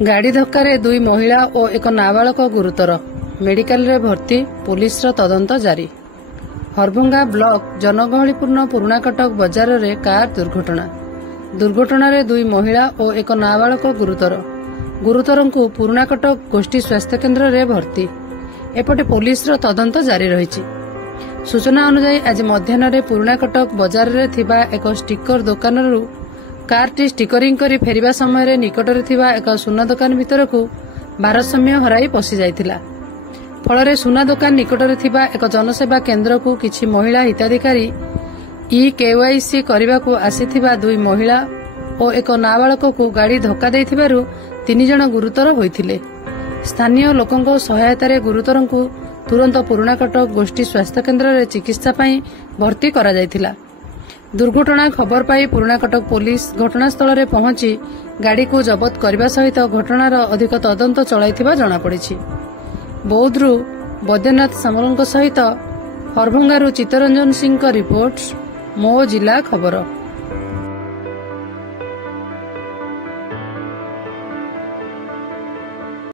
गाड़ी धक्कार दुई महिला और एक नाबालक गुरुतर मेडिकल रे भर्ती पुलिस तदंत जारी। हरभंगा ब्लॉक जनगहलीपूर्ण पुराणाकटक बजार रे कार दुर्घटना दुई महिला और एक नाबालक गुरुतर को पुराणाकटक गोष्ठी स्वास्थ्य केन्द्र रे भर्ती। एपटे पुलिस तदंत जारी रही। सूचना अनुसार आज मध्याह्न पुराणाकटक बजार रे थिबा एक स्टिकर दुकान कारटी स्टिकरिंग करी फेरिबा समय निकटरे थिबा एक सुना दुकान भितर को भारसाम्य हराई पशि जाइथिला। फल सुना दुकान निकटरे थिबा एक जनसेवा केन्द्र को किछि महिला हिताधिकारी KYC करने को आसीथिबा दुई महिला और एक नाबालक को गाड़ी धक्का देइथिबारु 3 जण गुरुतर होइथिले। स्थानीय लोकंको सहायतारे गुरुतर को तुरंत पुराणाकटक गोष्ठी स्वास्थ्य केन्द्र रे चिकित्सा पई भर्ती करा जायथिला। दुर्घटना खबर पाई पुराणाकटक पुलिस घटनास्थल रे पहुंची गाड़ी को जबत करने सहित घटनार अधिक तदंत चलाइथिबा जणा पड़िछि। बौद्धरू बैद्यनाथ सामल सहित हरभंगारू चित्तरंजन सिंह रिपोर्ट मो जिला खबर।